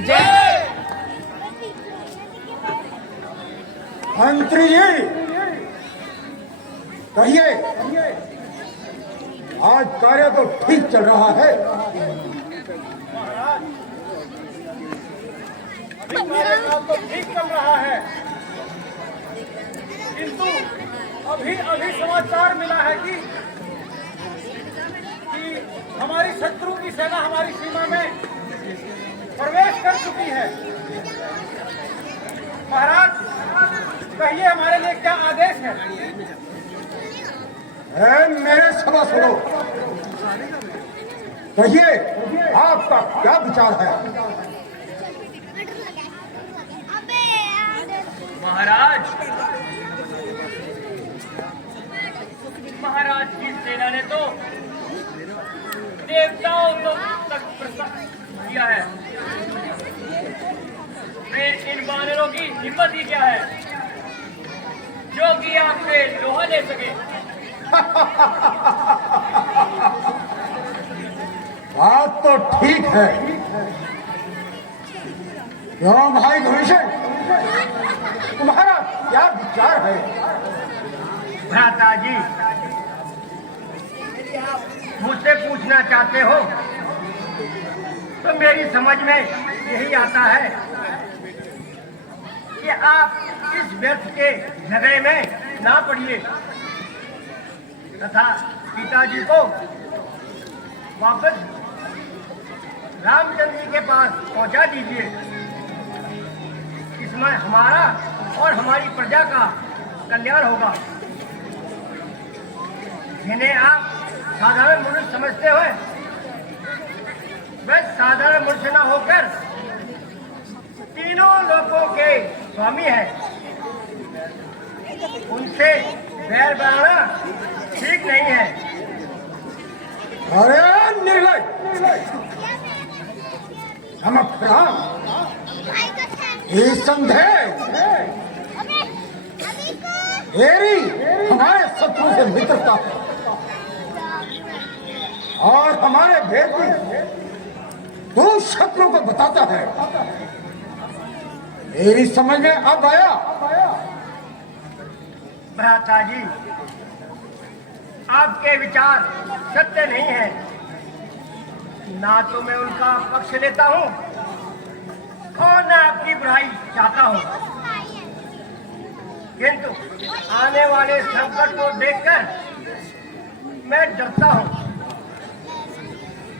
जय। मंत्री जी कहिए, आज कार्य तो ठीक चल रहा है। कार्यकाल तो ठीक चल रहा है, किंतु अभी अभी समाचार मिला है कि हमारी शत्रु की सेना हमारी सीमा में प्रवेश कर चुकी है। महाराज कहिए हमारे लिए क्या आदेश है? मेरे सभा सुनो, कहिए आपका क्या विचार है? महाराज की सेना ने तो देवताओं तक प्रसाद किया है, फिर इन वानरों की हिम्मत ही क्या है जो कि आपसे लोहा ले सके? बात तो ठीक है। क्यों भाई भविष्य, तुम्हारा क्या विचार है? भ्राता जी, मुझसे पूछना चाहते हो तो मेरी समझ में यही आता है कि आप इस व्यर्थ के झगड़े में ना पड़िए तथा पिताजी को वापस रामचंद्र जी के पास पहुंचा दीजिए। इसमें हमारा और हमारी प्रजा का कल्याण होगा। जिन्हें आप साधारण मनुष्य समझते हो वे साधारण मनुष्य न होकर तीनों लोगों के स्वामी है। उनसे बैर बनाना ठीक नहीं है। अरे निर्लज, संदेह एरी हमारे शत्रु से मित्रता और हमारे भेद भी तू शत्रु को बताता है। मेरी समझ में अब आया। भ्राता जी, आपके विचार सत्य नहीं है। ना तो मैं उनका पक्ष लेता हूँ और ना आपकी बुराई चाहता हूँ, किंतु आने वाले संकट को देखकर मैं डरता हूँ।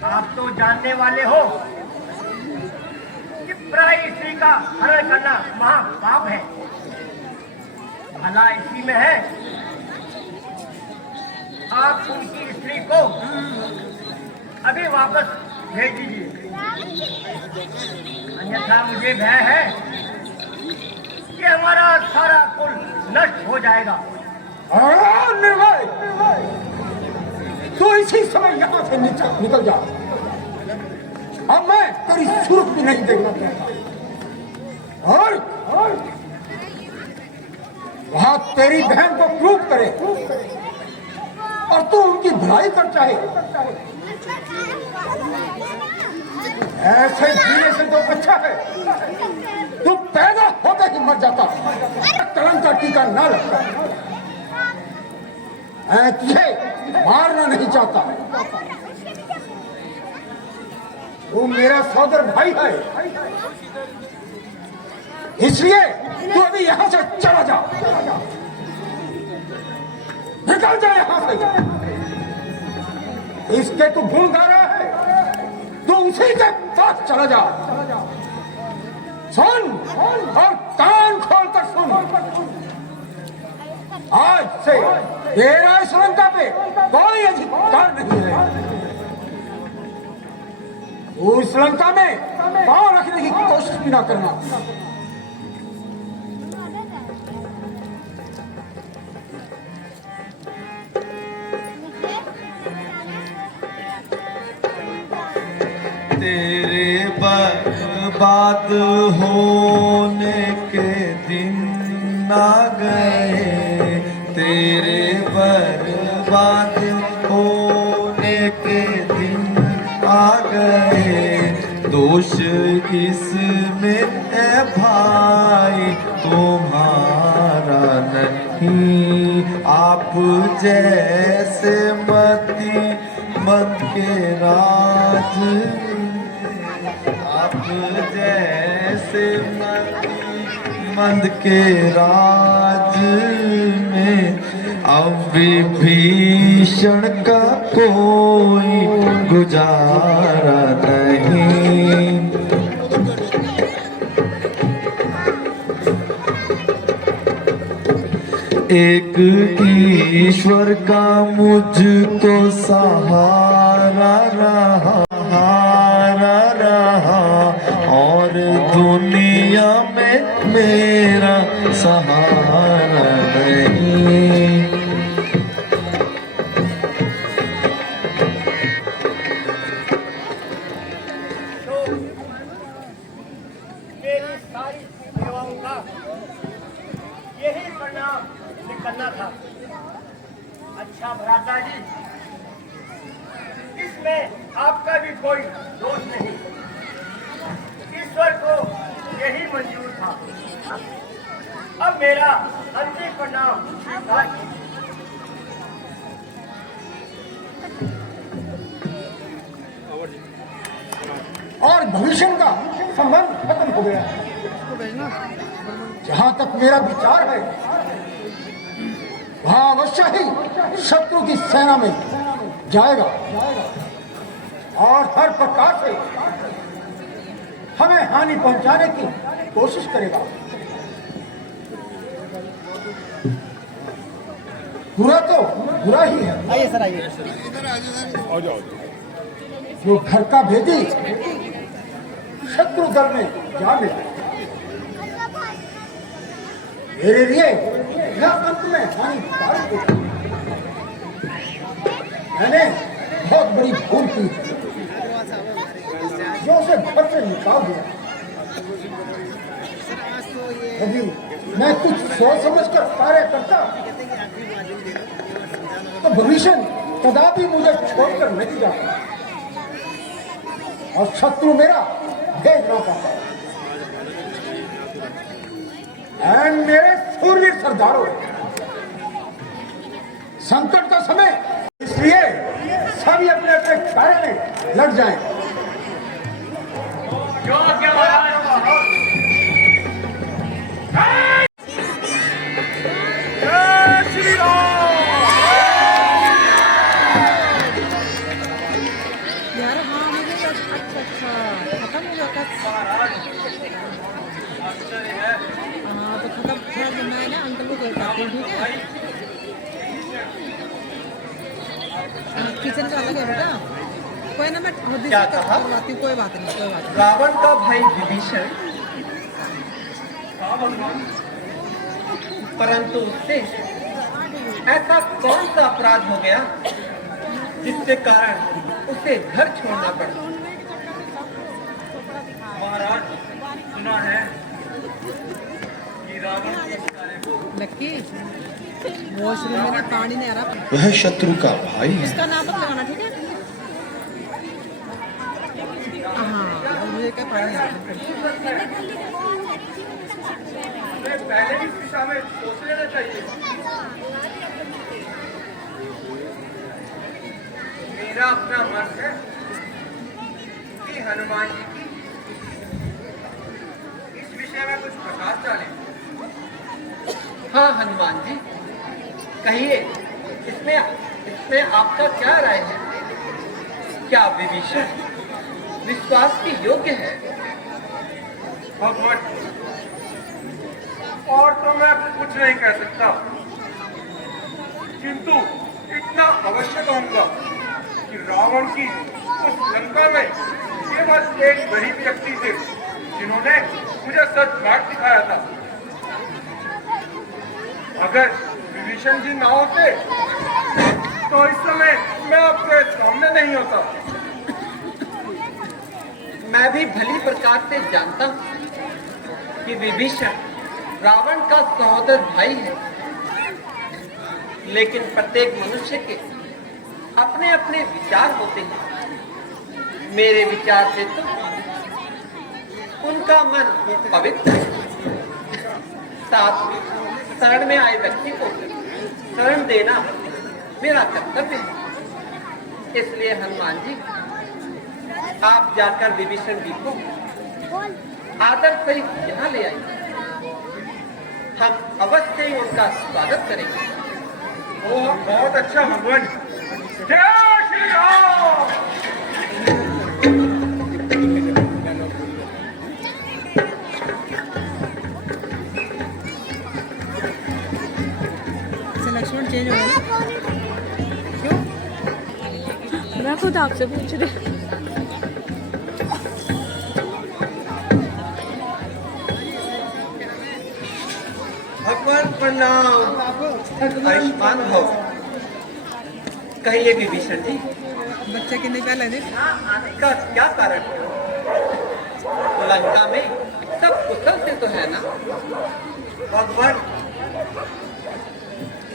आप तो जानने वाले हो कि पराई स्त्री का हरण करना महापाप है। भला इसी में है आप उनकी स्त्री को अभी वापस भेज दीजिए, अन्यथा मुझे भय है कि हमारा सारा कुल नष्ट हो जाएगा। निर्भय, तो इसी समय यहाँ से निकल जा। अब मैं तेरी सूरत भी नहीं देखना चाहता। और वहां तेरी बहन को प्रूव करे और तू उनकी भलाई कर चाहे। ऐसे जीने से तो अच्छा है तू पैदा होते ही मर जाता, कलंक का टीका ना लगता। मैं तुझे मारना नहीं चाहता, तू मेरा सौदर भाई है, इसलिए तू अभी यहां से चला जा, निकल जा यहां से। इसके तू गुण गा रहा है, तू उसी के पास चला जा। सुन और कान खोलकर सुन, आज से तेरा इस लंका पे कोई अधिकार नहीं है। उस लंका में पांव रखने की कोशिश भी ना करना। तेरे बर्बाद होने के दिन आ गए, तेरे बर्बाद होने के दिन आ गए। दोष इसमें है भाई तुम्हारा नहीं। आप जैसे मती मत के राज, आप जैसे मंद के राज में अब विभीषण का कोई गुजारा नहीं। एक ईश्वर का मुझको सहारा रहा और दुनिया में मेरा सहारा नहीं। मेरी सारी सेवाओं का यही परिणाम निकलना था। अच्छा भ्राता जी, इसमें आपका भी कोई दोष नहीं, ईश्वर को यही मंजूर था। अब मेरा अंतिम परिणाम स्वीकार कीजिए। और भविष्य का संबंध खत्म हो गया। जहां तक मेरा विचार है, वहां अवश्य ही शत्रु की सेना में जाएगा और हर प्रकार से हमें हानि पहुंचाने की कोशिश करेगा। बुरा तो बुरा ही है। आइए सर, आइए। जो घर का भेदी शत्रु दल में जा मिला, मेरे लिए यह अंत में हानिकारक होगी। मैंने बहुत बड़ी भूल की जो उसे घर से निकाल दिया। यदि मैं कुछ सोच समझ कर कार्य करता तो भविष्य कदापि मुझे छोड़कर नहीं जाता और शत्रु मेरा भेद न पाता। एंड मेरे सूरवीर सरदारों, संकट का समय, इसलिए सभी अपने अपने कार्य में लग जाएं। यार हाँ मुझे अच्छा खत्म हो गया हाँ तो खत्म थोड़ा बनना है ना अंकल को कर पाते हैं। ठीक है किचन का अलग है बेटा, कोई ना मैं खुद क्या से कहा? करवाती हूँ, कोई बात नहीं कोई बात नहीं। रावण का भाई विभीषण, परंतु उससे ऐसा कौन सा अपराध हो गया जिसके कारण उसे घर छोड़ना पड़ा? महाराज, सुना है कि रावण लक्की वॉशरूम में ना पानी नहीं आ रहा, वह शत्रु का भाई है। इसका नाम मत लगाना ठीक है। हाँ मुझे क्या पानी नहीं आ रहा। पहले इस दिशा में सोच लेना चाहिए। मेरा अपना मत है कि हनुमान जी की इस विषय में कुछ प्रकाश डालें। हाँ हनुमान जी, कहिए, इसमें आपका क्या राय है? क्या विभीषण विश्वास के योग्य है? भगवान, और तो मैं कुछ नहीं कह सकता, किंतु इतना अवश्य कहूंगा कि रावण की उस लंका में केवल एक गरीब व्यक्ति थे जिन्होंने मुझे सच बात दिखाया था। अगर विभीषण जी ना होते तो इस समय मैं आपके सामने नहीं होता। मैं भी भली प्रकार से जानता हूं कि विभीषण रावण का सहोदर भाई है, लेकिन प्रत्येक मनुष्य के अपने अपने विचार होते हैं। मेरे विचार से तो उनका मन पवित्र है। साथ में शरण में आए व्यक्ति को शरण देना मेरा कर्तव्य है। इसलिए हनुमान जी, आप जाकर विभीषण जी को आदर सहित यहाँ ले आइए। हम अवश्य ही उनका स्वागत करेंगे। ओह, बहुत अच्छा भगवान। जय श्री राम। अच्छा लक्ष्मण चेंज हो गया ना? क्यों? मैं खुद आपसे पूछ रही। भगवान प्रणाम। आयुष्मान भव। कहिए विभीषण जी, बच्चे के निकाल है यहाँ आने का क्या कारण है? लंका में सब कुशल से तो है ना? भगवान,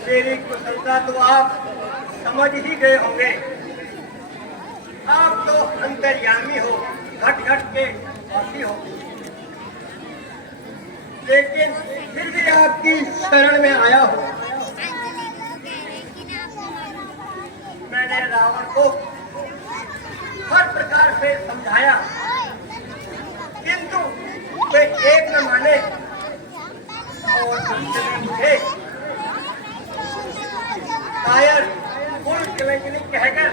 मेरी कुशलता तो आप समझ ही गए होंगे। आप तो अंतर्यामी हो, घट घट के वासी हो, लेकिन फिर भी आपकी शरण में आया हूँ। मैंने रावण को हर प्रकार से समझाया, किंतु वे एक न माने और दूसरे मुझे कायर फुल किलंजली कहकर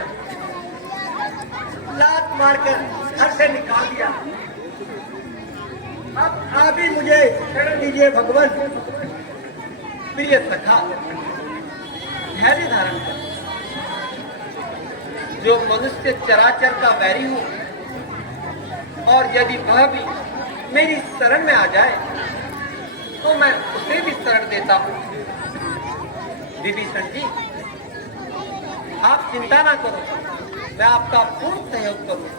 लात मारकर घर से निकाल दिया। अब आप ही मुझे शरण दीजिए भगवान। प्रिय सखा, धैर्य धारण कर। जो मनुष्य चराचर का बैरी हो और यदि वह भी मेरी शरण में आ जाए तो मैं उसे भी शरण देता हूँ। विभीषण जी, आप चिंता ना करो, मैं आपका पूर्ण सहयोग करूँगा।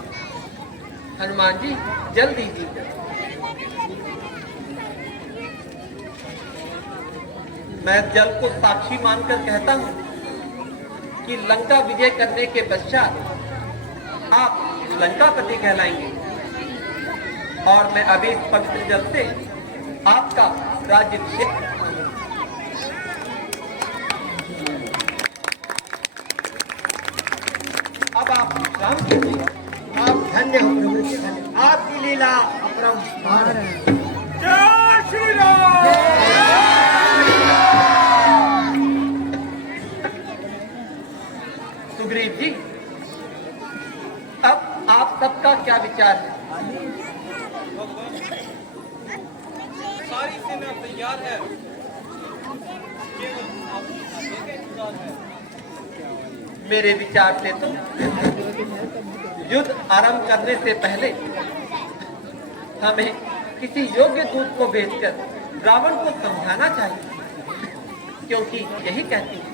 हनुमान जी, जल दीजिए। मैं जल को साक्षी मानकर कहता हूँ कि लंका विजय करने के पश्चात आप लंकापति कहलाएंगे और मैं अभी इस पवित्र जल से आपका राज्याभिषेक करता हूं। अब आप विश्राम कीजिए। आप धन्य हो प्रभु जी, धन्य। आपकी लीला अपरंपार है। जय श्री राम। सुग्रीव जी, अब आप सबका क्या विचार है? सारी सेना तैयार है, केवल आपकी आज्ञा का इंतजार है। मेरे विचार से तो युद्ध आरंभ करने से पहले हमें किसी योग्य दूत को भेजकर रावण को समझाना चाहिए, क्योंकि यही कहती है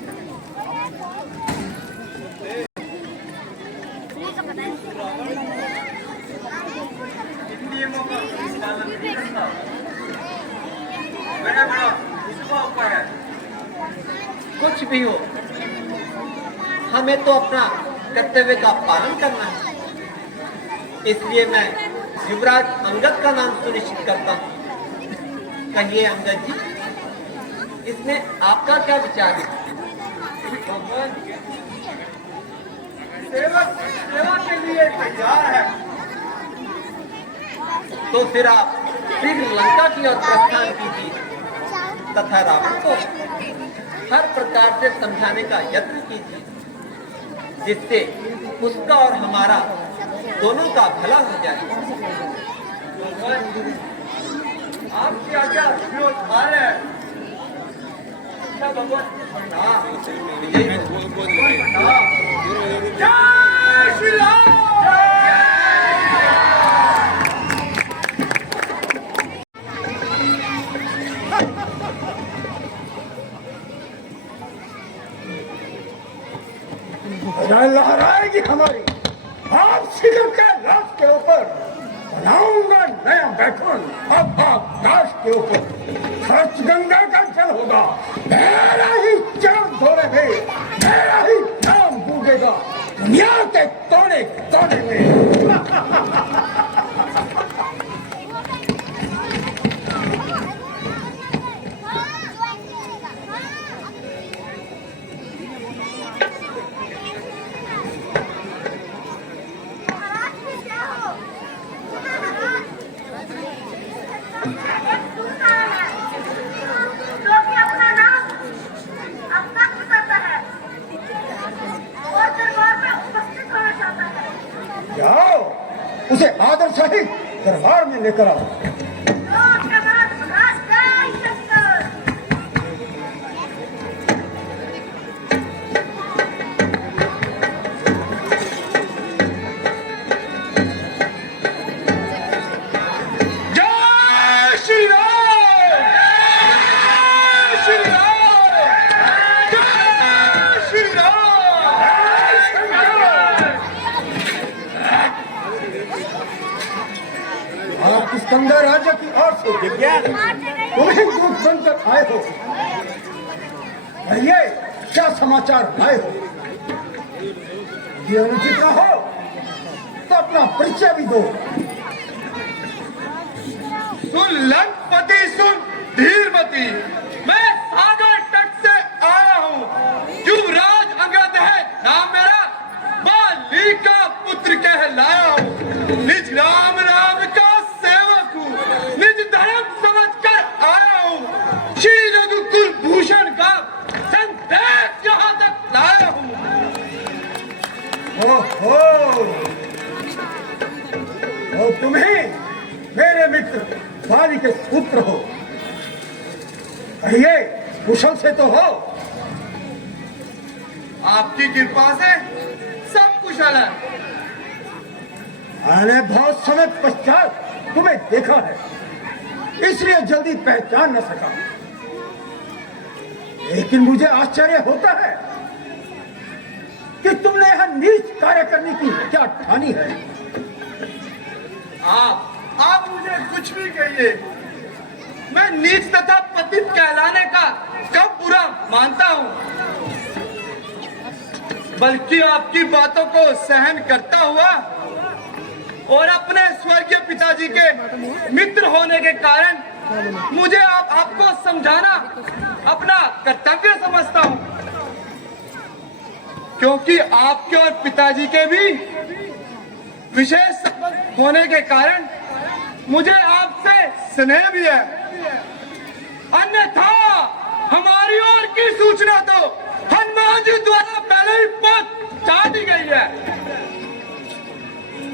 नियमों का पालन नहीं करता। बड़ा उसका उपाय है। कुछ भी हो, हमें तो अपना कर्तव्य का पालन करना है। इसलिए मैं युवराज अंगद का नाम सुनिश्चित करता हूँ। कहिए अंगद जी, इसमें आपका क्या विचार है? सेवक सेवा के लिए तैयार है। तो फिर आप शीघ्र लंका की ओर प्रस्थान कीजिए तथा रावण को हर प्रकार से समझाने का यत्न कीजिए, जिससे उसका और हमारा दोनों का भला हो जाए। आपकी आज्ञा विरोधार है। अच्छा भगवान, विजय हो। जय श्री राम। जय लहराएगी हमारी। आप सिर के लाश के ऊपर बनाऊंगा नया बैठन। अब आकाश के ऊपर खर्च गंगा का जल होगा। मेरा ही चरण धोने में मेरा ही नाम गूंजेगा दुनिया के कोने कोने में। दरबार में लेकर आओ। आप इस गंगा राज्य की ओर से तुम्हें दूध बनकर आए हो। कहिए क्या समाचार लाए हो? ये अनुचित ना हो तो अपना परिचय भी दो। सुन लंकपति, सुन धीरमती, मैं सागर तट से आया हूँ। युवराज अंगद है नाम मेरा, बाली का पुत्र कहलाया हूँ। निज राम राम का सेवक हूँ, निज धर्म समझ कर आया हूँ। श्री रघुकुल भूषण का संदेश यहाँ तक लाया हूँ। ओहो, तो तुम्हें मेरे मित्र बाली के पुत्र हो। कहिए कुशल से तो हो। आपकी कृपा से सब कुशल है। मैंने बहुत समय पश्चात तुम्हें देखा है, इसलिए जल्दी पहचान न सका। लेकिन मुझे आश्चर्य होता है कि तुमने यह नीच कार्य करने की क्या ठानी है। आप मुझे कुछ भी कहिए, मैं नीच तथा पतित कहलाने का कब बुरा मानता हूँ, बल्कि आपकी बातों को सहन करता हुआ और अपने स्वर्गीय पिताजी के मित्र होने के कारण मुझे आपको समझाना अपना कर्तव्य समझता हूँ। क्योंकि आपके और पिताजी के भी विशेष संबंध होने के कारण मुझे आपसे स्नेह भी है। अन्यथा हमारी ओर की सूचना तो हनुमान जी द्वारा पहले ही पहुंचा दी गई है।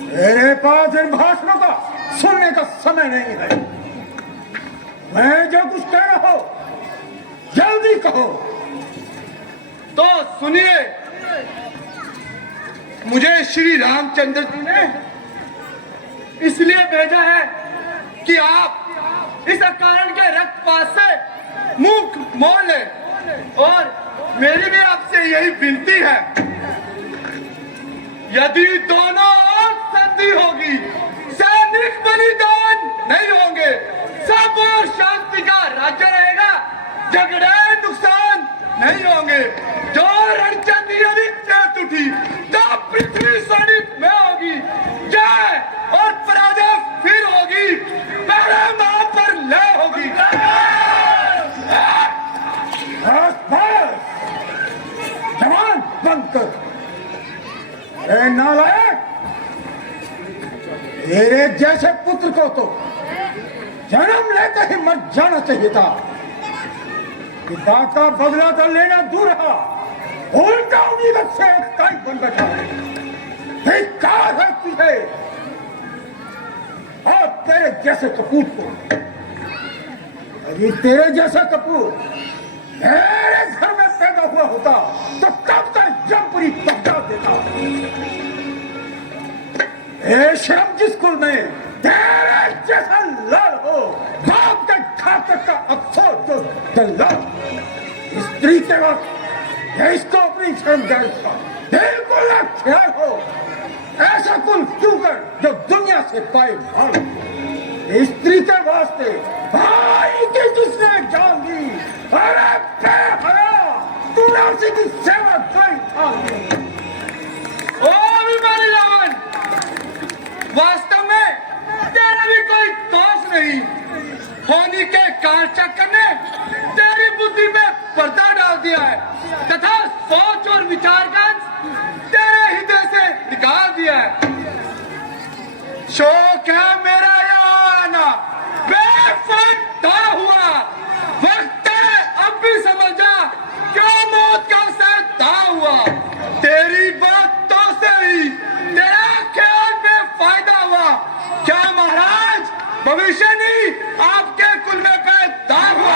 मेरे पास इन भाषणों का सुनने का समय नहीं है। मैं जो कुछ कह रहा हूं जल्दी कहो। तो सुनिए, मुझे श्री रामचंद्र जी ने इसलिए भेजा है कि आप इस अकारण के रक्तपात से मुंह मोड़ लें, और मेरी भी आपसे यही विनती है, यदि दोनों ओर संधि होगी, सैनिक बलिदान नहीं होंगे, सब और शांति का राज्य रहेगा, झगड़े नुकसान नहीं होंगे। जो रणचंडी यदि चेत उठी तो पृथ्वी शोणित में होगी, जय और पराजय फिर होगी, पहले मां पर लय होगी। जवान बंद कर। अरे नालायक, तेरे जैसे पुत्र को तो जन्म लेते ही मर जाना चाहिए था। पिता का बदला तो लेना दूर रहा, उल्टा उम्मीद से काई बन बैठा। धिक्कार है तुझे और तेरे जैसे कपूत को। यदि तेरे जैसा कपूत मेरे घर में पैदा हुआ होता तो कब तक जमपुरी पहुंचा देता। ए शर्म जिस कुल में तेरे जैसा लाल हो, बाप के खातर का अफसोस जो जल्दा। स्त्री के वक्त इसको अपनी शर्म का बिल्कुल ना ख्याल हो। ऐसा कुल क्यों कर जो दुनिया से पाए भाग। स्त्री के वास्ते भाई की जिसने जान दी, अरे बेहया तूने उसी की सेवा कोई था। ओ अभिमानी रावण, वास्तव में तेरा भी कोई दोष नहीं। होनी के कार चक्कर ने तेरी बुद्धि में पर्दा डाल दिया है तथा सोच और विचार का तेरे हृदय से निकाल दिया है। शौक है मेरा यहाँ आना, बेफायदा हुआ वक्त है, अब भी समझ जा क्यों मौत का सैदा हुआ। तेरी बातों से ही तेरा ख्याल बेफायदा हुआ। क्या महाराज भविष्य नहीं, आपके कुल में पैदा हुआ।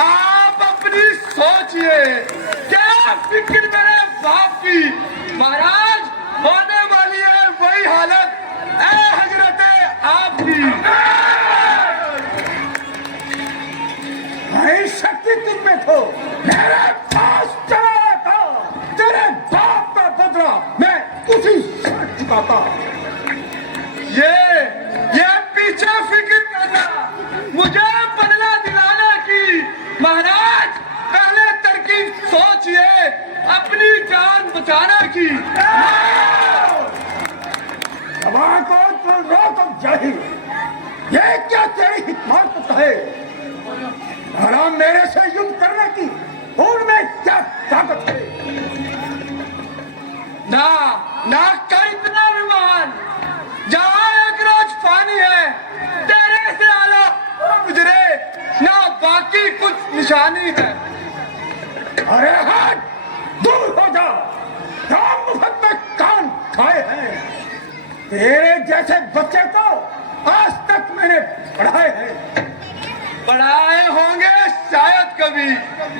आप अपनी सोचिए, क्या फिक्र मेरे बाप की। महाराज, होने वाली है वही हालत ऐ हजरत आपकी। भाई शक्ति तुम में तो मेरे पास चला था, तेरे बाप का बदला मैं उसी से चुकाता। ये पीछे फिक्र करना, मुझे बदला दिलाने की। महाराज, पहले तरकीब सोचिए अपनी जान बचाने की। जवान को तो रोक जाहिर, ये क्या तेरी हिकमत है? भला मेरे से युद्ध करने की उनमें क्या ताकत है? ना का इतना विमान, जहाँ एक रोज पानी है, तेरे से आला गुजरे, ना बाकी कुछ निशानी है। अरे हट, दूर हो जा, काम मुफ्त में कान खाए हैं। तेरे जैसे बच्चे तो आज तक मैंने पढ़ाए हैं। पढ़ाए होंगे शायद कभी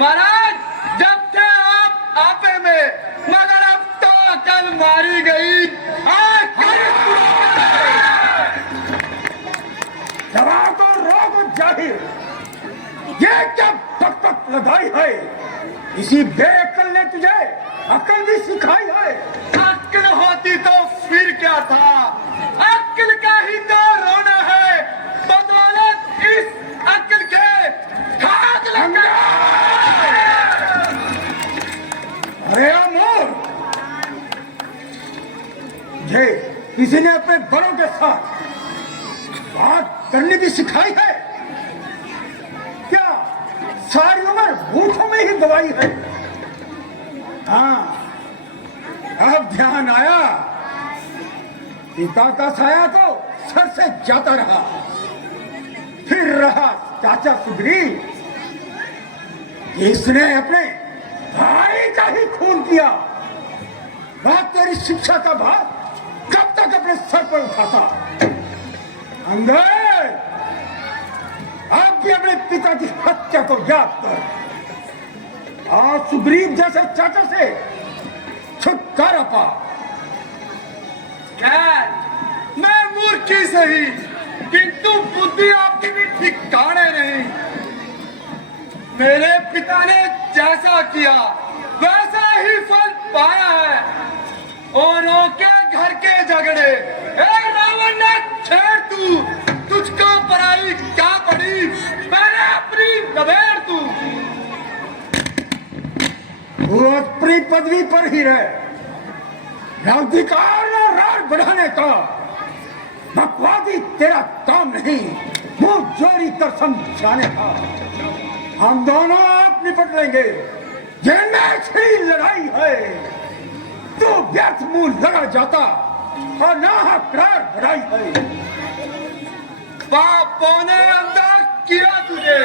महाराज, जब थे आप आपे में, मगर अब तो अकल मारी गई। जवान को रोक जाहिर, ये क्या पक लगाई है? इसी बेअक्ल ने तुझे अकल भी सिखाई है। अक्ल होती तो फिर क्या था, अक्ल का ही तो रोना है। बदौलत इस अक्ल के खाक लगा। अरे अमोर, मुझे किसी ने अपने बड़ों के साथ बात करनी भी सिखाई है क्या? सारी उम्र भूखों में ही दवाई है। हाँ, अब ध्यान आया, पिता का साया तो सर से जाता रहा, फिर रहा चाचा सुग्रीव, जिसने अपने भाई का ही खून किया। बात तेरी शिक्षा का भार कब तक अपने सर पर उठाता? अंगद, अब भी अपने पिता की हत्या को याद कर और सुग्रीव जैसे चाचा से छुटकारा पा। खैर, मैं मूर्ख ही सही, किंतु बुद्धि आपकी भी ठिकाने नहीं। मेरे पिता ने जैसा किया वैसा ही फल पाया है। औरों के घर के झगड़े, ए रावण ने छेड़ तुझको पराई क्या पड़ी, मैंने अपनी दबेड़ तू। वो अपनी पदवी पर ही रहे, अधिकार और राज बढ़ाने का बकवादी तेरा काम नहीं, मुंह जोड़ी कर समझाने का। हम दोनों आप निपट लेंगे, ये मैत्री लड़ाई है। तू व्यर्थ मुंह लगा जाता और नाहकरार लड़ाई है। पापों ने अंधा किया तुझे,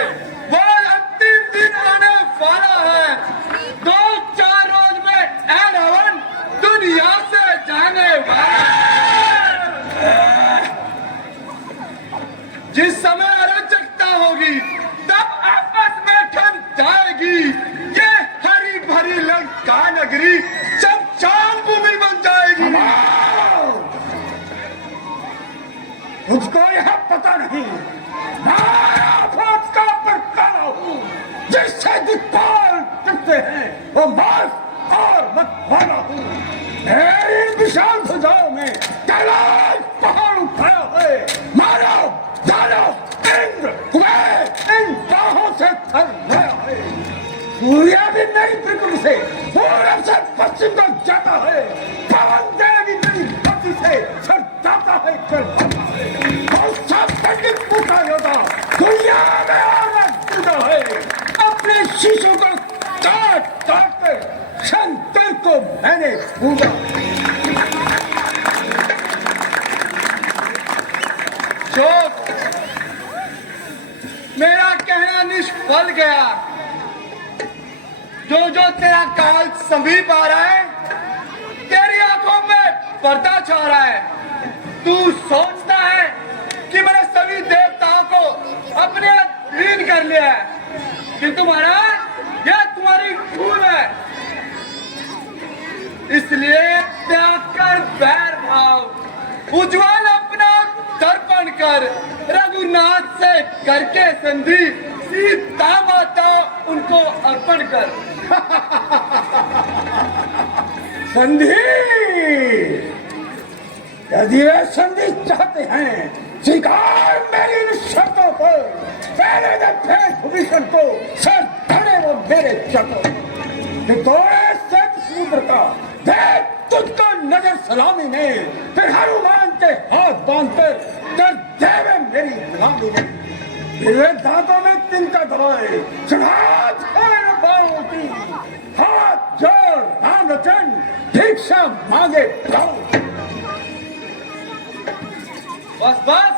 वो अंतिम दिन आने वाला है। 2-4 रोज में ऐ रावण दुनिया से जाने वाला। जिस समय अराजकता होगी तब आपस में ठन जाएगी। ये हरी भरी लंका नगरी शमशान भूमि बन जाएगी। मुझको यह पता नहीं, का परकाला हूँ, जिससे दिक्पाल करते हैं वो मांस और मत वाला हूँ। मेरी विशाल भुजाओं में कैलाश पहाड़ उठाया है। मारो, डालो, इंद्र कुबेर इन बाहों से थर गया है। सूर्य भी मेरी त्रिकुट से पूरब से पश्चिम तक जाता है। पवन देव भी मेरी गति से सर जाता है, चल पाता है। और सब पंडित पूछा योद्धा दुनिया में और जुदा है। अपने शीशों को काट काट कर शंकर को मैंने पूजा। मेरा कहना निष्फल गया। जो तेरा काल समीप आ रहा है, तेरी पर्दा छा रहा है। तू सोचता है कि मैंने सभी देवताओं को अपने अधीन कर लिया है, किंतु महाराज यह तुम्हारी भूल है। इसलिए त्याग कर बैर भाव, उज्ज्वल अपना तर्पण कर, रघुनाथ से करके संधि, सीता माता उनको अर्पण कर। संधि, यदि वे संधि चाहते हैं, स्वीकार मेरी इन शर्तों पर। पहले दफे विभीषण को सर धरे वो मेरे चको कि तोड़े सत समुद्र का देख तुझको नजर सलामी में, फिर हनुमान के हाथ बांधकर कर देवे मेरी गुलामी में। फिर वे दांतों में तिनका दबाए, चढ़ा छोड़ बाहों की, हाथ जोड़ राम रचन भिक्षा मांगे प्रभु। बस बस,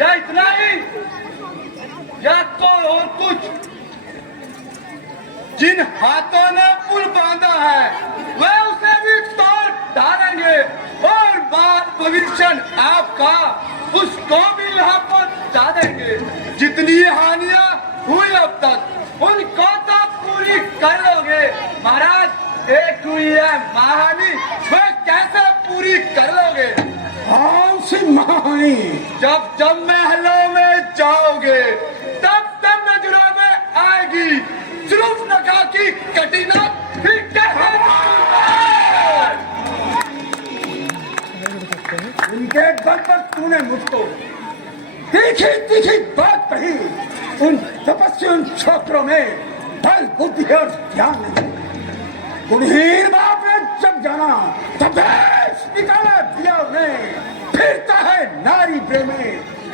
या इतना ही या कोई और कुछ? जिन हाथों ने पुल बांधा है वे उसे भी तोड़ डालेंगे, और बात भविष्य आपका उसको भी यहाँ पहुंचा देंगे। जितनी हानियां हुई अब तक उनको तो पूरी कर लोगे। महाराज एक हुई है महाहानि, वे कैसे पूरी कर लोगे? कौन सी महाहानि? जब जब महलों में जाओगे तब तब नजरों में आएगी सिर्फ नखा की कटीना, फिर कैसे? उनके बल पर तूने मुझको तीखी तीखी बात कही। उन तपस्वी उन छोकरों में बल बुद्धि और ज्ञान नहीं। गुणहीन बाप ने जब जाना तब देश निकाला दिया उन्हें, फिरता है नारी प्रेमी,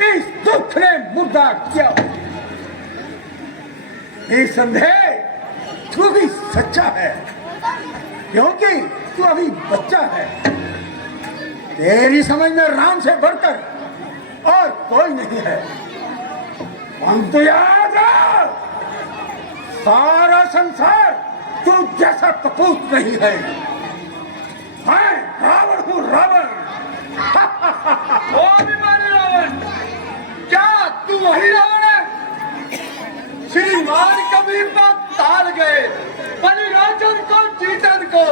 इस दुख ने मुद्दा किया। निसंदेह तू भी सच्चा है, क्योंकि तू अभी बच्चा है। तेरी समझ में राम से बढ़कर और कोई नहीं है। परंतु याद रख, सारा संसार तू जैसा कपूत नहीं है। मैं रावण हूँ, रावण। ओ अभिमानी रावण, क्या तू वही रावण है? श्रीमान कभी ताल गए बलिराजन को जीतन को,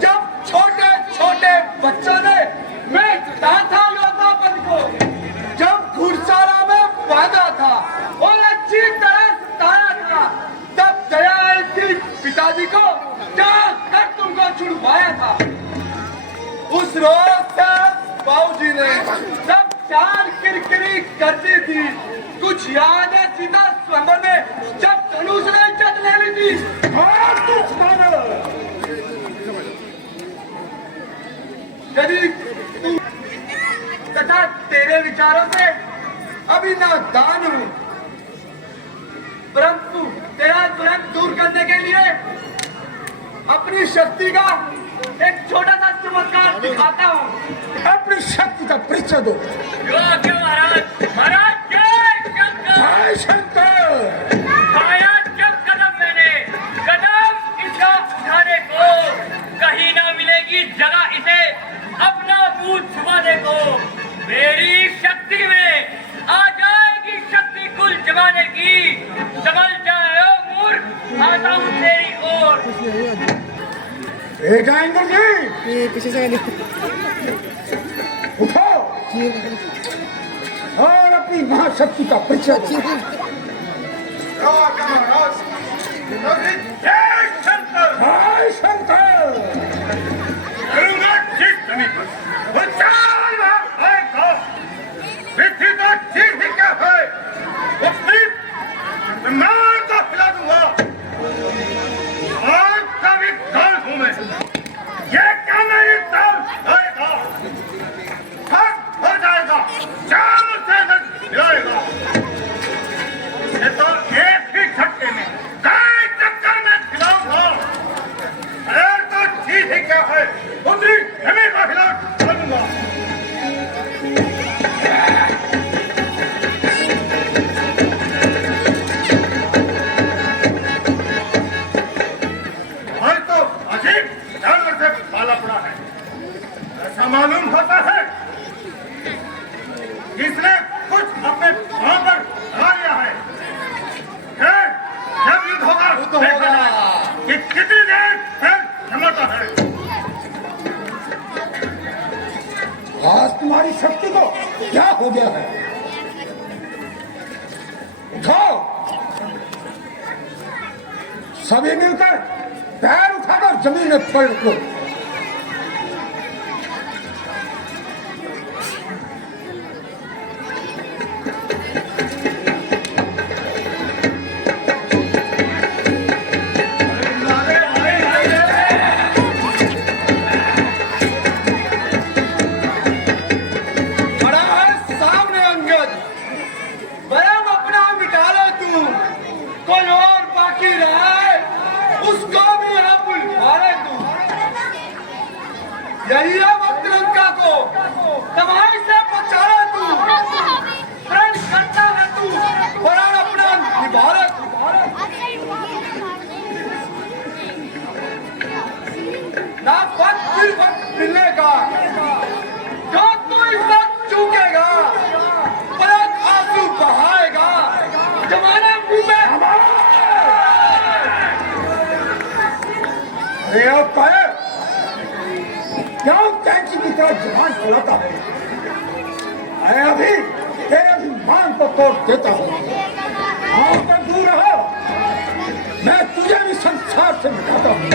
जब छोटे छोटे बच्चों ने बेचता था योद्धापन को, जब घुड़सवारा में बांधा था और अच्छी तरह सताया था, तब दया आई थी पिताजी को, जहाँ तक तुमको छुड़वाया था। उस रोज से बाबूजी ने जब चार किरकिरी करती थी, कुछ याद है सीता स्वयंवर में जब धनुष ने इज्जत ले ली थी? और कुछ मानो। यदि तू तथा तेरे विचारों से अभी नादान हूँ, परंतु तेरा दुरंत दूर करने के लिए अपनी शक्ति का एक छोटा सा चमत्कार दिखाता हूँ। अपनी शक्ति का परिचय दो। योग्य महाराज, महाराज जय शंकर। जय शंकर। आया जब कदम मैंने, कदम इसका उठाने को, कहीं ना मिलेगी जगह इसे अपना मुंह छुपाने को। मेरी शक्ति में आ जाएगी शक्ति कुल जमाने की। समझ जाओ मूर्ख, आता हूँ तेरी ओर। बेटा इंद्र जी, ये पीछे से उठो और अपनी महाशक्ति का परिचय दो। जय शंकर। जय शंकर। करूंगा जिस समय पर वो चाल आएगा, पृथ्वी का चीर ही क्या है, वो सिर्फ मैं तो हिला दूंगा। आज का भी काल हूं मैं, ये क्या मेरी ताल आएगा, हक हो जाएगा, चाल से हिलाएगा। ये तो एक ही झटके में कई चक्कर में खिलाऊंगा। अरे तो चीज ही क्या है, उतरी जमीन का हिला दूंगा। आज तो अजीब जानवर से पाला पड़ा है। मालूम होता है जिसने कुछ अपने पांव पर ला लिया है। फिर जब युद्ध होगा युद्ध होगा। कि कितनी देर फिर जमाता है। आज तुम्हारी शक्ति को क्या हो गया है? उठाओ, सभी मिलकर पैर उठाकर जमीन में पलट लो। बड़ा है सामने अंगद, वरम अपना मिटा ले तू, कोई और बाकी रहा है उसको भी यहाँ बुलवा ले तू। यही है वक्त लंका को तबाही से बचा ले तू, प्रण करता है तू, वरन अपना निभा ले तू। ना वक्त फिर वक्त मिलेगा, जो तू इस वक्त चूकेगा, पलक आंसू बहाएगा, जमाना मुंह में। अरे अब पाए क्यों कैंची की तरह जुबान चलाता है? मैं अभी तेरे अभिमान को तोड़ देता हूँ। आकर दूर रहो, मैं तुझे भी संसार से मिटाता हूँ।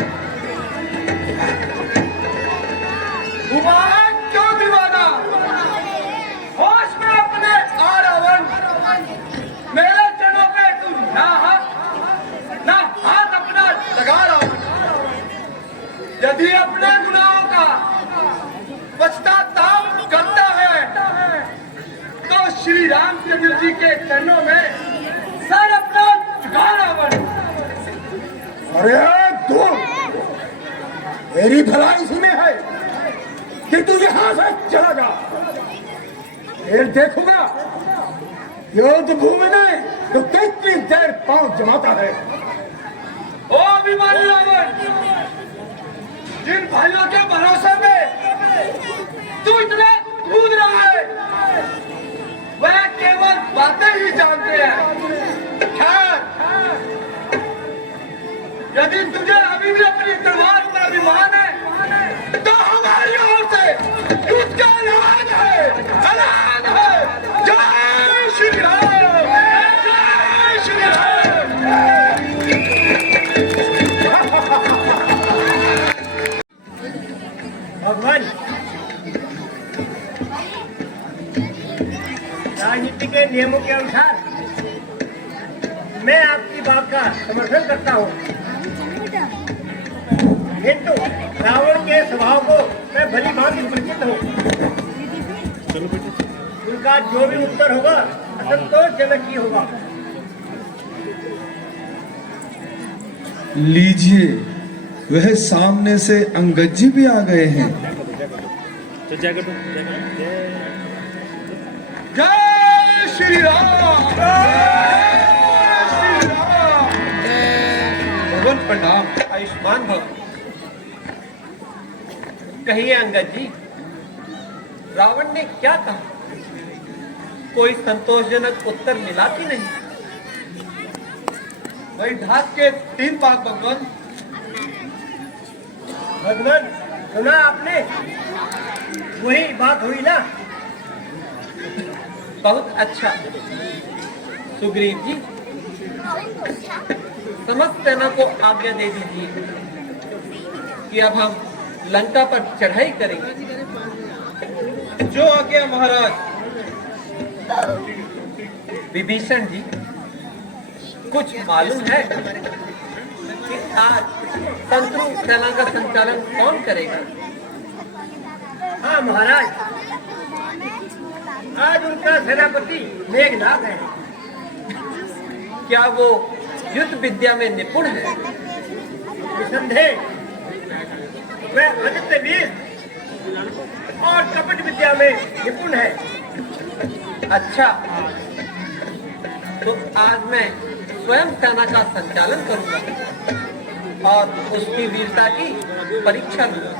हुआ है क्यों दीवाना, होश में अपने आरावन, मेरे चरणों पे तू ना हाथ अपना लगा रहा। यदि अपने गुनाहों का पश्चाताप करता है तो श्री रामचंद्र जी के चरणों में सर अपना झुका रावण। अरे दूर, मेरी भलाई इसी में है कि तू यहां से चला जा। फिर देखूंगा युद्ध भूमि में तो कितनी देर पांव जमाता है। ओ अभिमानी रावण, जिन भाइयों के भरोसे में तू इतना कूद रहा है वह केवल बातें ही जानते हैं। खैर, यदि तुझे अभी भी अपनी तलवार पर अभिमान है तो हमारी ओर से युद्ध का ऐलान है, ऐलान है। जय श्री राम, जय श्री राम। भगवान, राजनीति के नियमों के अनुसार मैं आपकी बात का समर्थन करता हूँ, किंतु रावण के स्वभाव को मैं भली भांति परिचित हूँ। उनका जो भी उत्तर होगा असंतोषजनक ही होगा। लीजिए, वह सामने से अंगद जी भी आ गए हैं। जय श्री राम, जय श्री राम। भगवान प्रणाम। आयुष्मान भव। कहिए अंगद जी, रावण ने क्या कहा? कोई संतोषजनक उत्तर मिला कि नहीं? भाई ढाक के 3 पाक भगवान। भगवान, सुना आपने? वही बात हुई ना? बहुत अच्छा। सुग्रीव जी, समस्त सेना को आज्ञा दे दीजिए कि अब हम लंका पर चढ़ाई करेंगे। जो आज्ञा महाराज। विभीषण जी, कुछ मालूम है कि आज शत्रु सेना का संचालन कौन करेगा? हाँ महाराज, आज उनका सेनापति मेघनाद है। क्या वो युद्ध विद्या में निपुण है? निसंदेह वह आदित्य वीर और कपट विद्या में निपुण है। अच्छा, तो आज मैं स्वयं सेना का संचालन करूंगा और उसकी वीरता की परीक्षा लूंगा।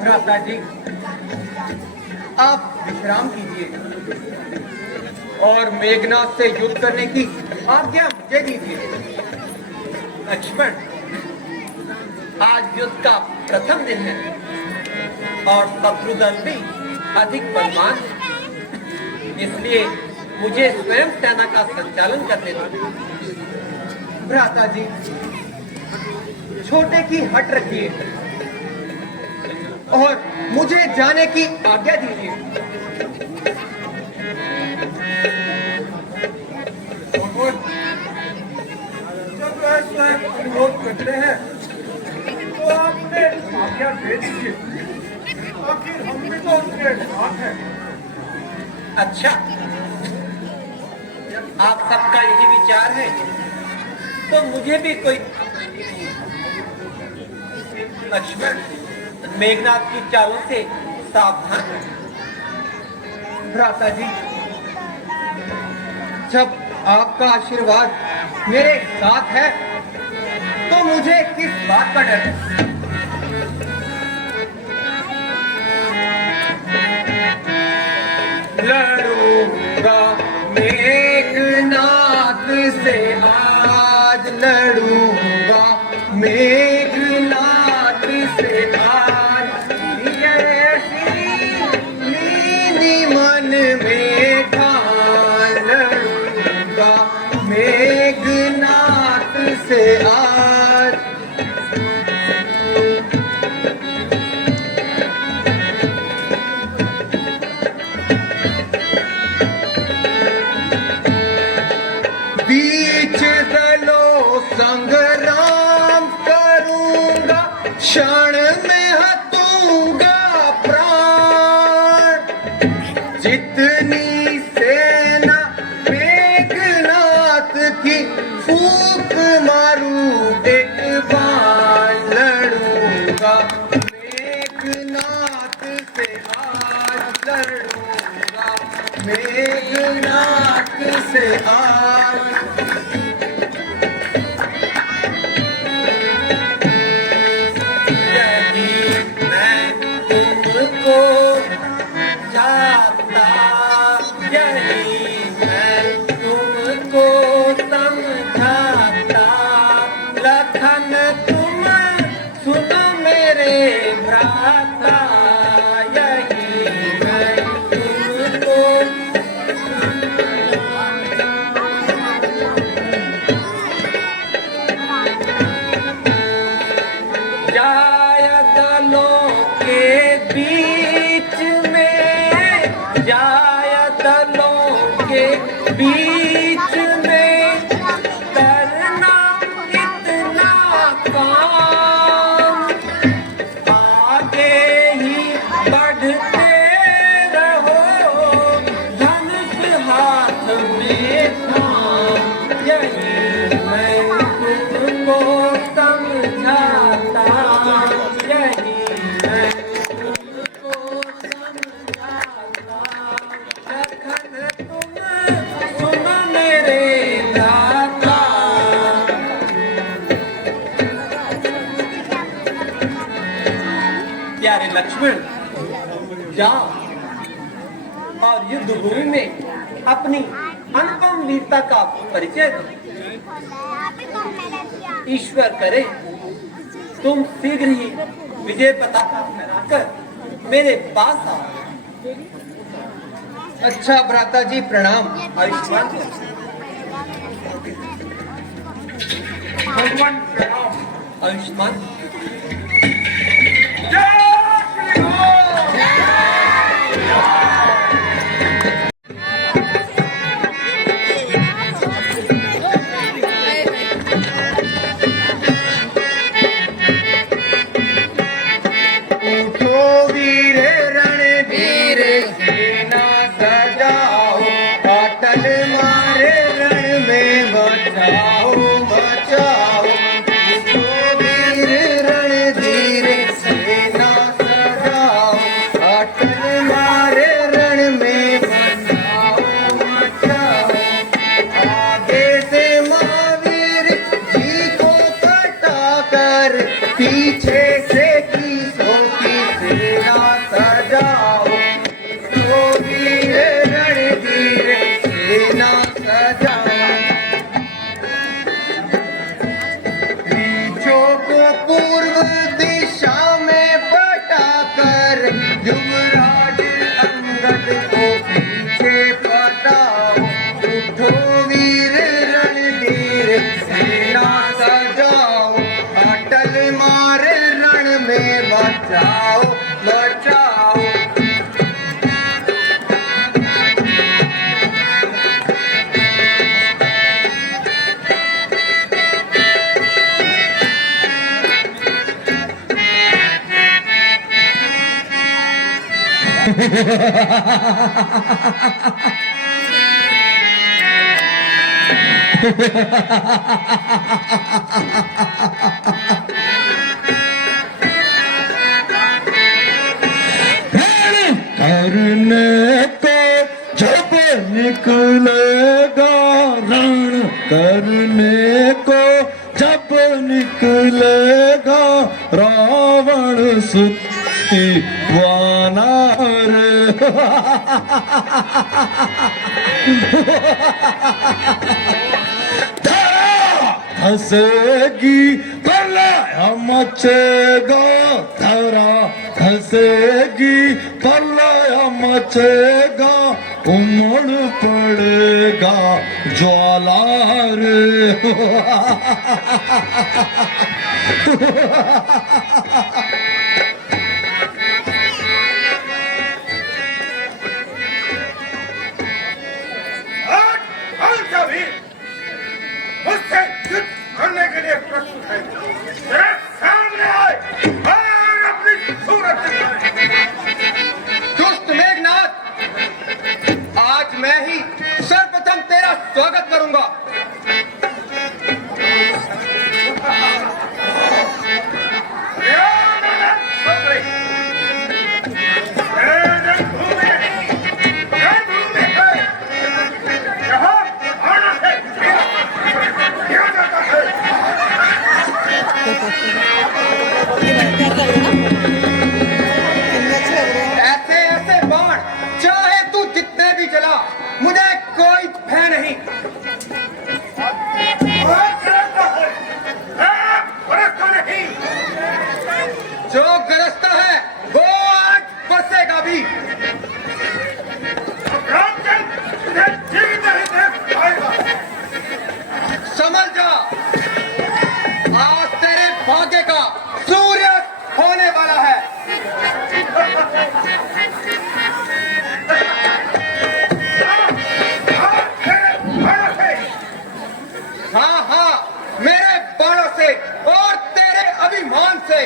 भ्राता जी, आप विश्राम कीजिए और मेघनाथ से युद्ध करने की आज्ञा मुझे दीजिए। लक्ष्मण, आज युद्ध का प्रथम दिन है और शत्रु दल भी अधिक बलवान है, इसलिए मुझे स्वयं सेना का संचालन करने दो। भ्राता जी, छोटे की हट रखिए और मुझे जाने की आज्ञा दीजिए। जब ऐसा अनुरोध करते हैं तो आपने आज्ञा दे दीजिए, आखिर हम भी तो उनके साथ हैं। अच्छा, आप सबका यही विचार है तो मुझे भी कोई लक्ष्मण, मेघनाथ की चालों से सावधान रहें। भ्राता जी, जब आपका आशीर्वाद मेरे साथ है तो मुझे किस बात का डर है? लड़ूंगा मेघनाथ से आज, लड़ूंगा मेघनाथ से आज, नीनी मन में ठान, लड़ूंगा मेघनाथ से आज। बीच दलों संग्राम करूंगा, क्षण में हतूंगा प्राण, जितनी सेना मेघनाथ की फूंक मारूं एक बार, लड़ूंगा मेघनाथ से आज, लड़ूंगा मेघनाथ से आज। यदि मैं तुमको चाहता, यदि मैं तुमको समझाता, लखन तुम सुनो मेरे भ्राता, यही मैं तुमको जाय दलों के बीच में, जाय दलों के बीच में, करना इतना काम, आगे ही बढ़ते रहो, धनुष हाथ में थाम, यही मैं तुमको समझाता, यही मैं तुमको समझाता, लखन तुम सुनो मेरे भ्राता। प्यारे लक्ष्मण, जाओ और युद्ध भूमि में अपनी अनुपम वीरता का परिचय दो। ईश्वर करे तुम शीघ्र ही विजय पताका फहराकर मेरे पास आओ। अच्छा भ्राता जी, प्रणाम। आयुष्मान भगवान प्रणाम। आयुष्मान। उठो वीर रणवीर, सेना सजाओ, अटल मारे रण में बचाओ बचाओ। उठो वीर जाओ मर जाओ। करने को जब निकलेगा रण, करने को जब निकलेगा रावण सुती वानर। हंसेगी प्रलय मचेगा, धरा हंसेगी प्रलय मचेगा, उमड़ पड़ेगा ज्वाला रे। आज कौन सा भी मुझसे युद्ध करने के लिए प्रस्तुत है, तेरे सामने आए और अपनी सूरत दिखाए। दुष्ट मेघनाथ, आज मैं ही सर्वप्रथम तेरा स्वागत करूंगा। ऐसे ऐसे बाण चाहे तू जितने भी चला, मुझे कोई भय नहीं। जो गरजता है वो आज बसेगा भी। समझ जा, आज तेरे भाग्य का सूर्य होने वाला है। हाँ हाँ, मेरे बाणों से और तेरे अभिमान से।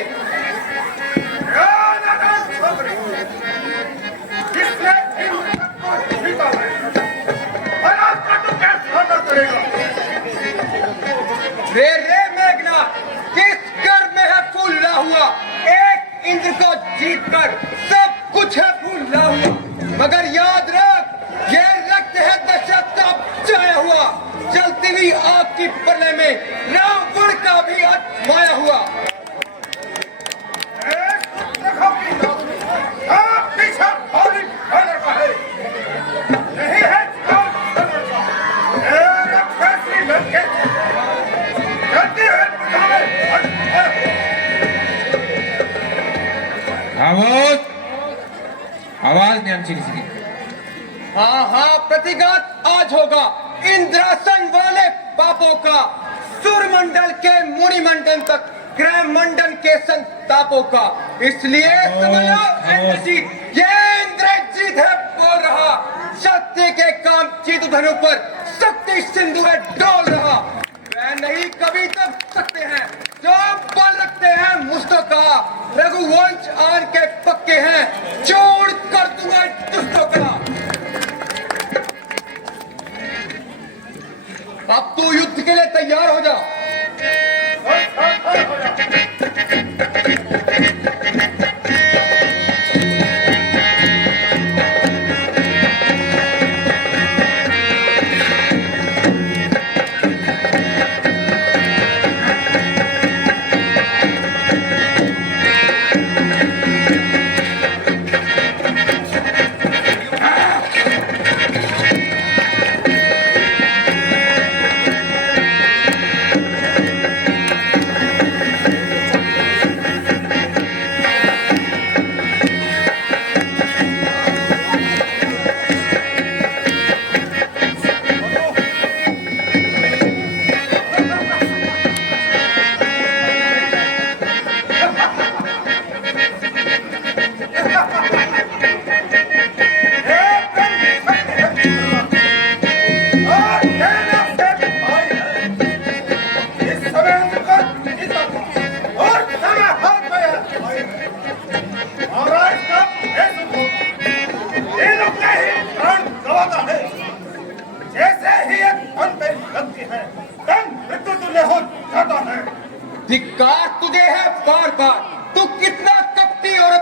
रे रे मेघनाथ, किस कर में है फूला हुआ, एक इंद्र को जीत कर सब कुछ है फूला हुआ। मगर याद रख, ये रक्त है दशरथ का चाया हुआ, जलती हुई आग की प्रलय में रावण का भी आत्माया हुआ। आवाज आवाज नहीं आनी चाहिए। हाँ हाँ, प्रतिघात आज होगा इंद्रासन वाले पापों का, सूर्यमंडल के मुनिमंडल तक ग्रह मंडल के संतापों का। इसलिए समझो इंद्रजीत, ये इंद्रजीत है बोल रहा, शक्ति के काम चित धनु पर शक्ति सिंधु है डोल रहा। वह नहीं कभी तक सकते हैं जो बल रखते हैं मुझको का, रघुवंश आन के पक्के हैं, छोड़ कर दूंगा दुष्टों का। अब तू युद्ध के लिए तैयार हो जा।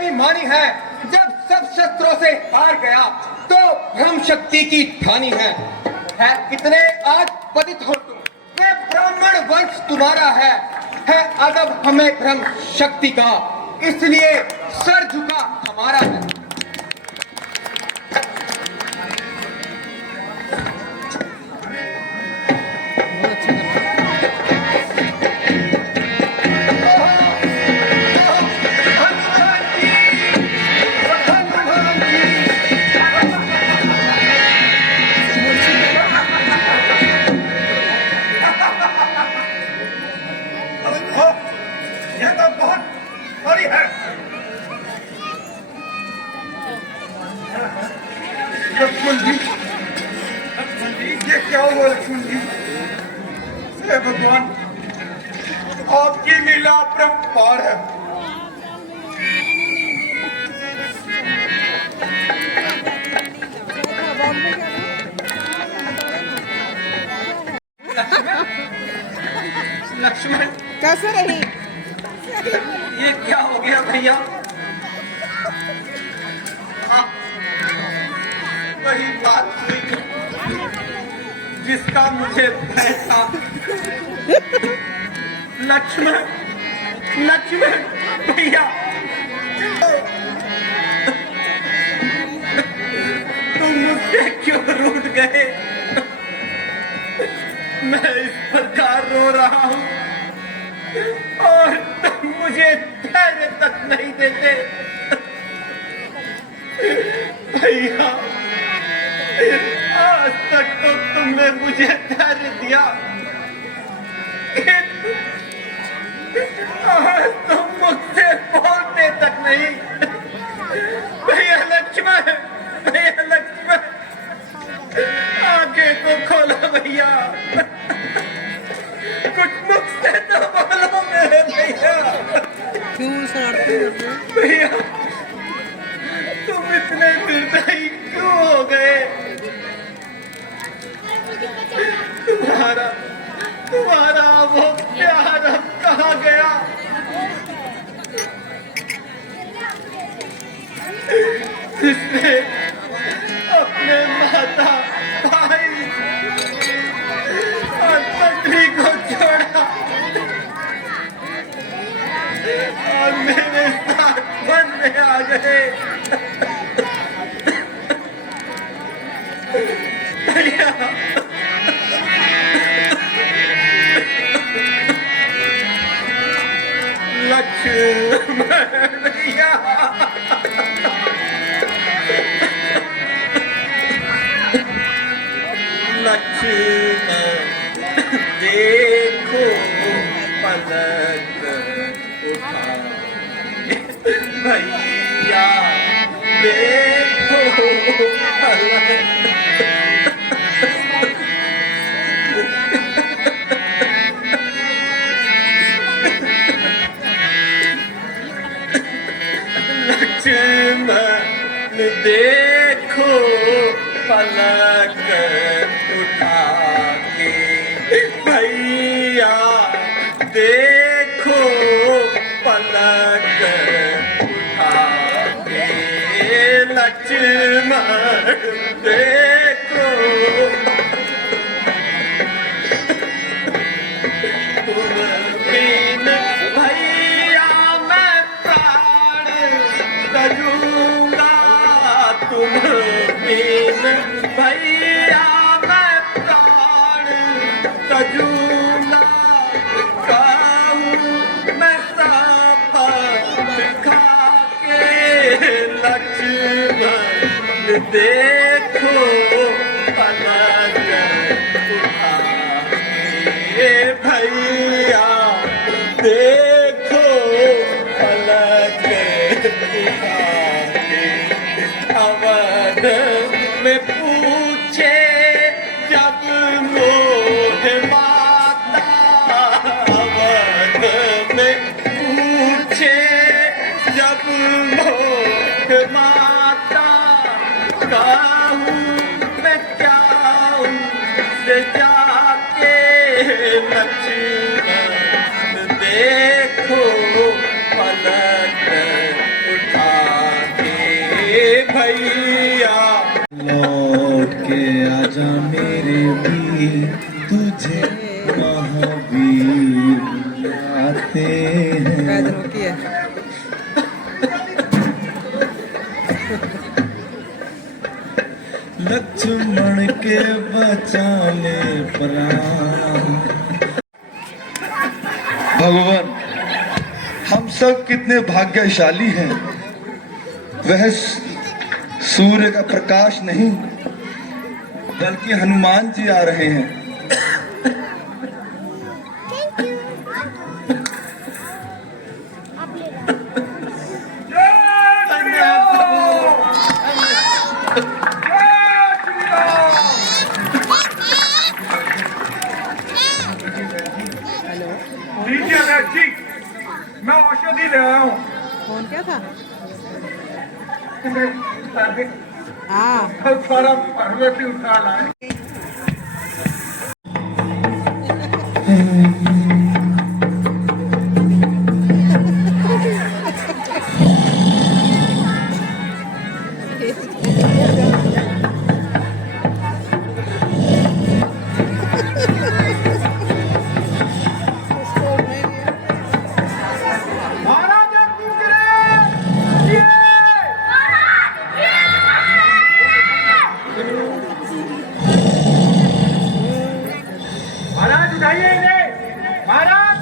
स्वाभिमानी है। जब सब शस्त्रों से हार गया तो ब्रह्म शक्ति की ठानी है कितने आज पतित हो तुम, वे ब्राह्मण वंश तुम्हारा है अदब हमें ब्रह्म शक्ति का, इसलिए सर झुका हमारा है। यह तो बहुत बड़ी है। लक्ष्मण जी, ये क्या हुआ लक्ष्मण जी? हे भगवान, आपकी लीला अपरंपार है। लक्ष्मण कैसे रही? ये क्या हो गया भैया? वही बात हुई जिसका मुझे भय था। लक्ष्मण लक्ष्मण भैया, तुम मुझसे क्यों रूठ गए? मैं इस प्रकार रो रहा हूं और तुम मुझे धैर्य तक नहीं देते। भैया, आज तक तो तुमने मुझे धैर्य दिया, आज तुम मुझसे बोलते तक नहीं। भैया लक्ष्मण, भैया लक्ष्मण, आंखें को खोलो भैया, कुछ मुझसे तो बोलो मेरे भैया। क्यों शरारती होते हैं? भैया, तुम इतने निर्दयी क्यों हो गए? तुम्हारा तुम्हारा वो प्यार अब कहाँ गया? जिसने अपने माता, भाई और पत्नी को छोड़ा और मेरे साथ वन में आ गए। भैया, लक्ष्मण भैया, लक्ष्मण देखो पलक उठा, भैया देखो पलक। लक्ष्मण देखो पलक उठा के, भैया देखो पलक उठा के। लक्ष्मण देखो, तुम बिन भैया मैं प्राण तजूंगा, तुम बिन भैया मैं प्राण तजूंगा। कहूँ मैं शपथ खा के, लक्ष्मण देखो पलक उठा के, भैया देखो पलक उठा के। अवध में पूछे जब मोह माता, अवध में पूछे जब मोह माता, कहूँ मैं क्या से जाके। लक्ष्मण देखो पलक उठा भैया। लौट के आजा मेरे वीर, तुझे महावीर बुलाते हैं। लक्ष्मण के बचा ले प्राण। भगवान, हम सब कितने भाग्यशाली हैं। वह सूर्य का प्रकाश नहीं बल्कि हनुमान जी आ रहे हैं। लीजिए अध्यक्ष जी, मैं औषधि ले आया हूँ। फोन क्या था? सारा पार्वती उठा लाए। महाराज उठाइए इन्हें। महाराज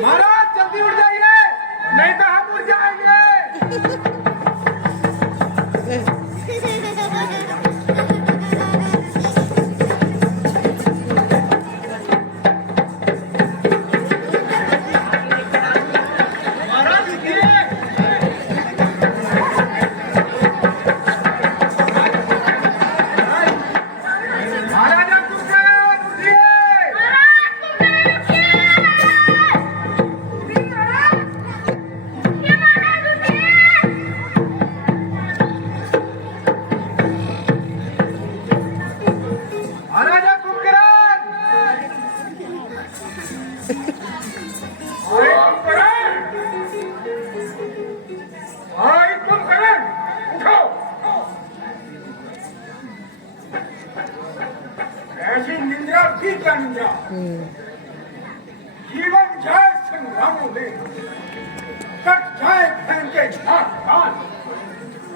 महाराज जल्दी उठ जाइए, नहीं तो हम उठ जाएंगे। ऐसी निंद्रा भी क्या निंद्रा। जीवन जाए संग्रामों में, कट जाए फैन के झाट कान,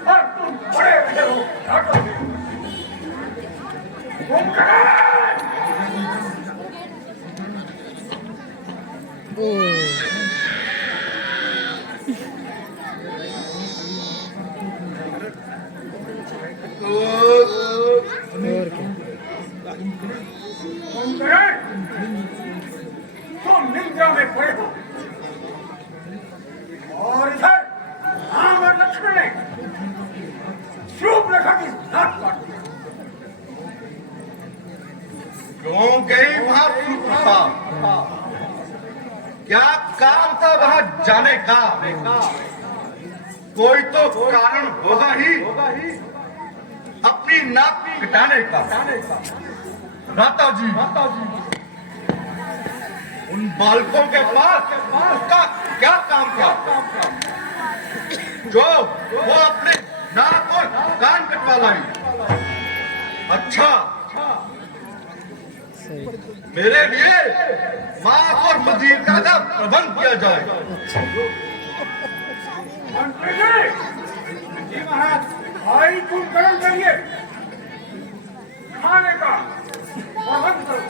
और तुम बड़े रहे हो घाटों में। तो निंद्रा में पड़े हो, और इधर राम और लक्ष्मण ने शूर्पणखा की नाक काट दी। क्यों गई वहां शूर्पणखा? क्या काम था वहां जाने का? कोई तो कारण होगा ही अपनी नाक कटाने का। राता जी, उन बालकों के पास उसका क्या काम था जो वो अपने नाक और कान कटवा लाई? अच्छा, मेरे लिए मांस और मदिर का प्रबंध किया जाए। मंत्री जी महाराज, भाई तुम कर्म करिए, खाने का प्रबंध करो।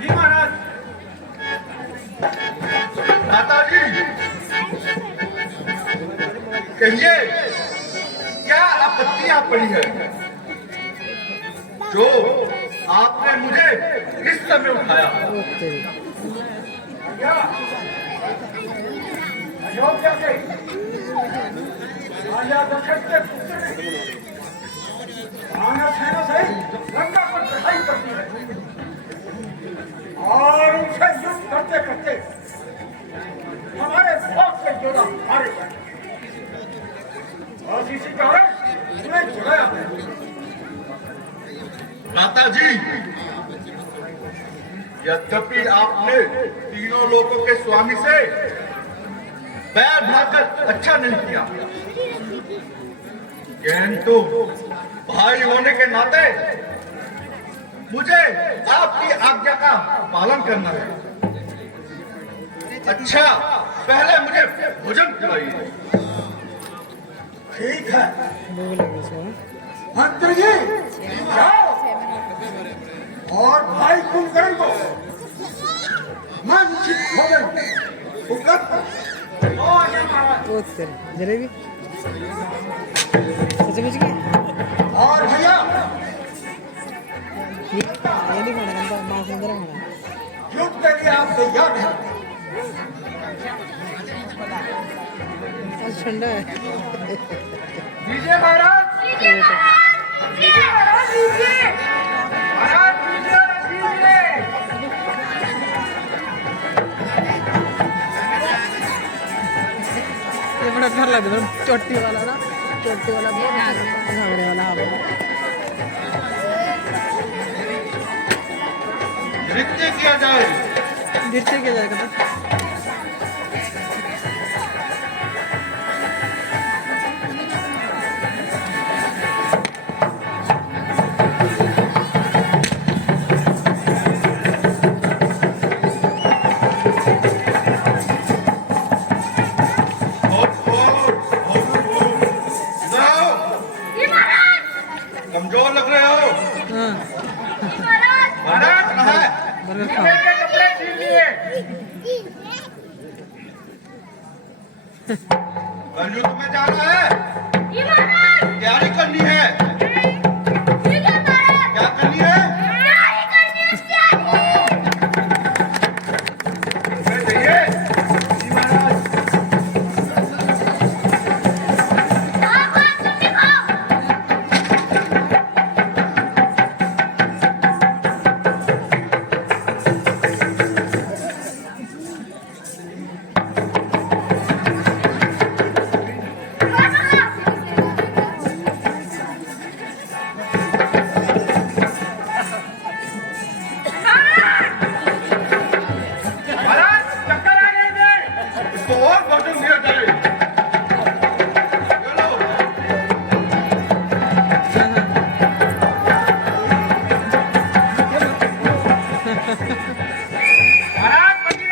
जी महाराज। माता जी, कहिए क्या आपत्तियां पड़ी है जो आपने मुझे इस समय उठाया? अयोध्या के राजा दशरथ के पुत्र ने सेना सहित गंगा पर चढ़ाई करती है और उनसे युद्ध करते करते हमारे बहुत से योद्धा मारे गए। और इसी कारण उसने चुराया है। माता जी, यद्यपि आपने तीनों लोगों के स्वामी से बैर भाकर अच्छा नहीं किया, किंतु भाई होने के नाते मुझे आपकी आज्ञा का पालन करना है। अच्छा, पहले मुझे भोजन खिलाइए। ठीक है मंत्री जी, जाओ और भाई कुंभकर्ण को मनचित भोजन उपलब्ध जलेबी सचमुच की और भैया ये नहीं खाना बनता मांस वगैरह खाना युद्ध के लिए आप तैयार हैं? आज ठंडा है विजय महाराज, ये बड़ा डर लगता है चोटी वाला ना, चोटी वाला घाघरे वाला नृत्य किया जाए। नृत्य किया जाएगा तो कमजोर लग रहे हो। हाँ महाराज कहाँ है? बर्गर खाओ कपड़े छीन लिए। कल युद्ध में जाना है, तैयारी करनी है। क्या करनी है? कपड़े चाहिए? जी महाराज। इसको और भोजन दिया जाए। चलो। महाराज मंदिर